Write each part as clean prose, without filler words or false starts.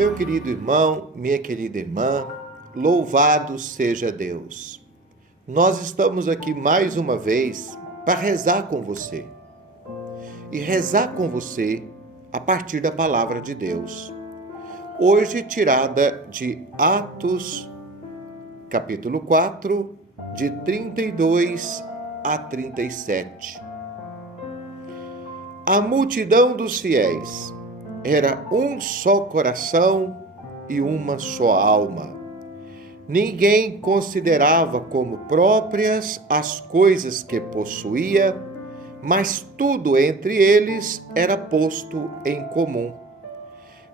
Meu querido irmão, minha querida irmã, louvado seja Deus. Nós estamos aqui mais uma vez para rezar com você. E rezar com você a partir da palavra de Deus. Hoje tirada de Atos, capítulo 4, de 32 a 37. A multidão dos fiéis era um só coração e uma só alma. Ninguém considerava como próprias as coisas que possuía, mas tudo entre eles era posto em comum.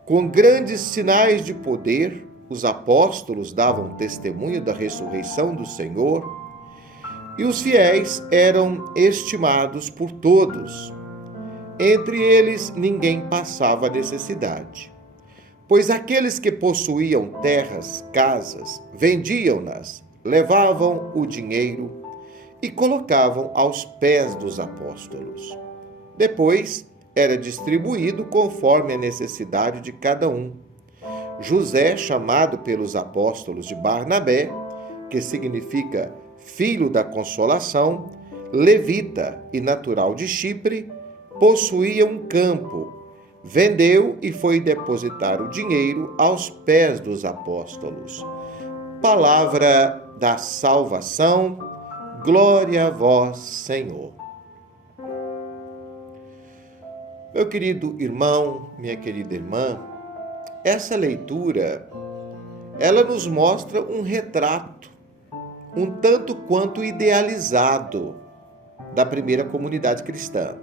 Com grandes sinais de poder, os apóstolos davam testemunho da ressurreição do Senhor, e os fiéis eram estimados por todos. Entre eles ninguém passava necessidade, pois aqueles que possuíam terras, casas, vendiam-nas, levavam o dinheiro e colocavam aos pés dos apóstolos. Depois era distribuído conforme a necessidade de cada um. José, chamado pelos apóstolos de Barnabé, que significa filho da consolação, levita e natural de Chipre, possuía um campo, vendeu e foi depositar o dinheiro aos pés dos apóstolos. Palavra da salvação, glória a vós, Senhor. Meu querido irmão, minha querida irmã, essa leitura, ela nos mostra um retrato, um tanto quanto idealizado, da primeira comunidade cristã.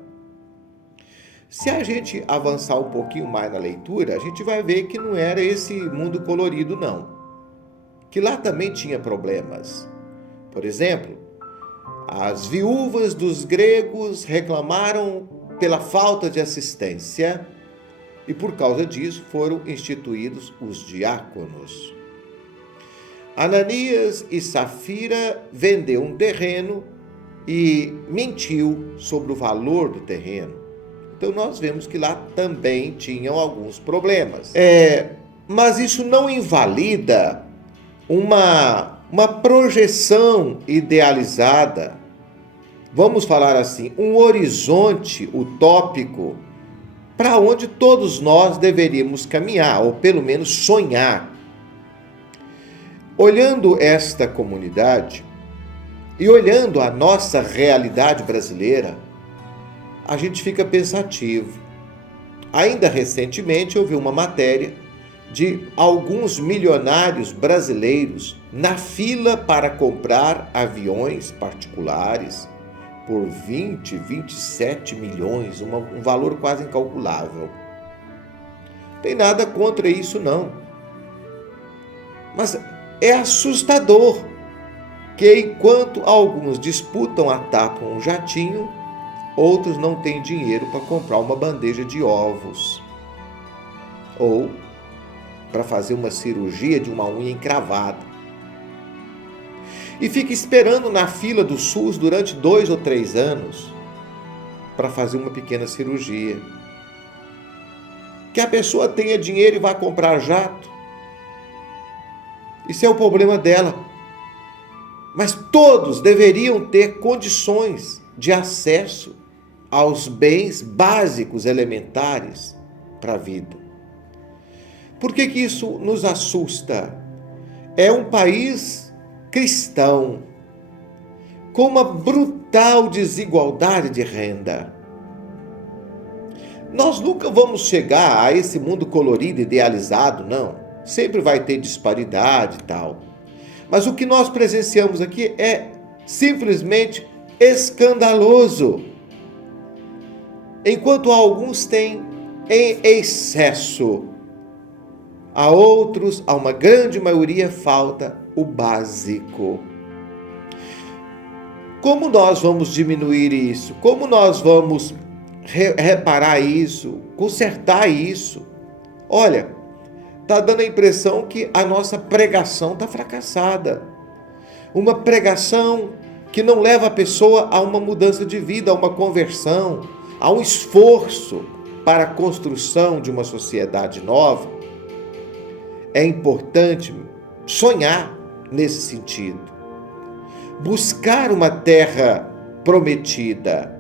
Se a gente avançar um pouquinho mais na leitura, a gente vai ver que não era esse mundo colorido, não. Que lá também tinha problemas. Por exemplo, as viúvas dos gregos reclamaram pela falta de assistência e por causa disso foram instituídos os diáconos. Ananias e Safira vendeu um terreno e mentiu sobre o valor do terreno. Então nós vemos que lá também tinham alguns problemas. Mas isso não invalida uma projeção idealizada, vamos falar assim, um horizonte utópico para onde todos nós deveríamos caminhar, ou pelo menos sonhar. Olhando esta comunidade e olhando a nossa realidade brasileira, a gente fica pensativo. Ainda recentemente eu vi uma matéria de alguns milionários brasileiros na fila para comprar aviões particulares por 27 milhões, um valor quase incalculável. Não tem nada contra isso, não. Mas é assustador que enquanto alguns disputam a tapa um jatinho, outros não têm dinheiro para comprar uma bandeja de ovos ou para fazer uma cirurgia de uma unha encravada. E fica esperando na fila do SUS durante 2 ou 3 anos para fazer uma pequena cirurgia. Que a pessoa tenha dinheiro e vá comprar jato, isso é o problema dela. Mas todos deveriam ter condições de acesso aos bens básicos elementares para a vida. Por que isso nos assusta? É um país cristão, com uma brutal desigualdade de renda. Nós nunca vamos chegar a esse mundo colorido, idealizado, não. Sempre vai ter disparidade e tal. Mas o que nós presenciamos aqui é simplesmente escandaloso. Enquanto alguns têm em excesso, a outros, a uma grande maioria, falta o básico. Como nós vamos diminuir isso? Como nós vamos reparar isso? Consertar isso? Olha, está dando a impressão que a nossa pregação está fracassada. Uma pregação que não leva a pessoa a uma mudança de vida, a uma conversão, a um esforço para a construção de uma sociedade nova. é importante sonhar nesse sentido. Buscar uma terra prometida.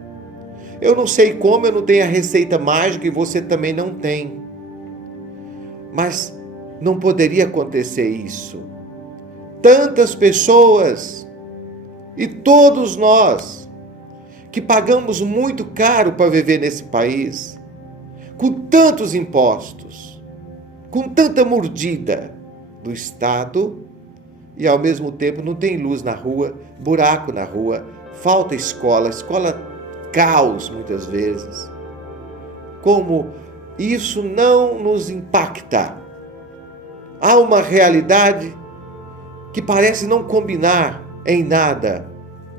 Eu não sei como, eu não tenho a receita mágica e você também não tem. Mas não poderia acontecer isso. Tantas pessoas e todos nós que pagamos muito caro para viver nesse país, com tantos impostos, com tanta mordida do Estado e ao mesmo tempo não tem luz na rua, buraco na rua, falta escola caos muitas vezes. Como isso não nos impacta? Há uma realidade que parece não combinar em nada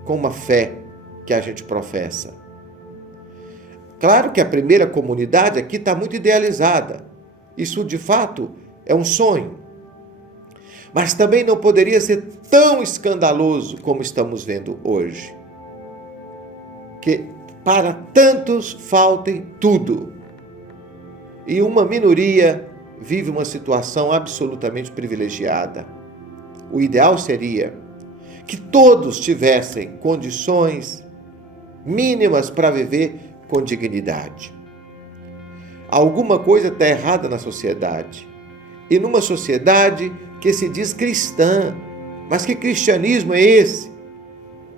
com uma fé que a gente professa. Claro que a primeira comunidade aqui está muito idealizada. Isso, de fato, é um sonho. Mas também não poderia ser tão escandaloso como estamos vendo hoje. Que para tantos faltem tudo. E uma minoria vive uma situação absolutamente privilegiada. O ideal seria que todos tivessem condições mínimas para viver com dignidade. Alguma coisa está errada na sociedade. E numa sociedade que se diz cristã. Mas que cristianismo é esse?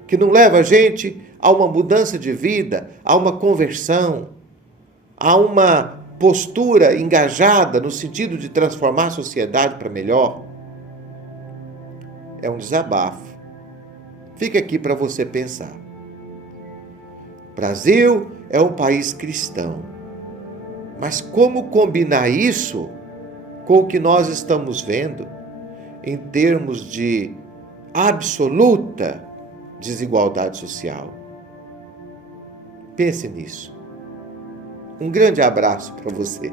Que não leva a gente a uma mudança de vida, a uma conversão, a uma postura engajada no sentido de transformar a sociedade para melhor. É um desabafo. Fica aqui para você pensar. O Brasil é um país cristão. Mas como combinar isso com o que nós estamos vendo em termos de absoluta desigualdade social? Pense nisso. Um grande abraço para você.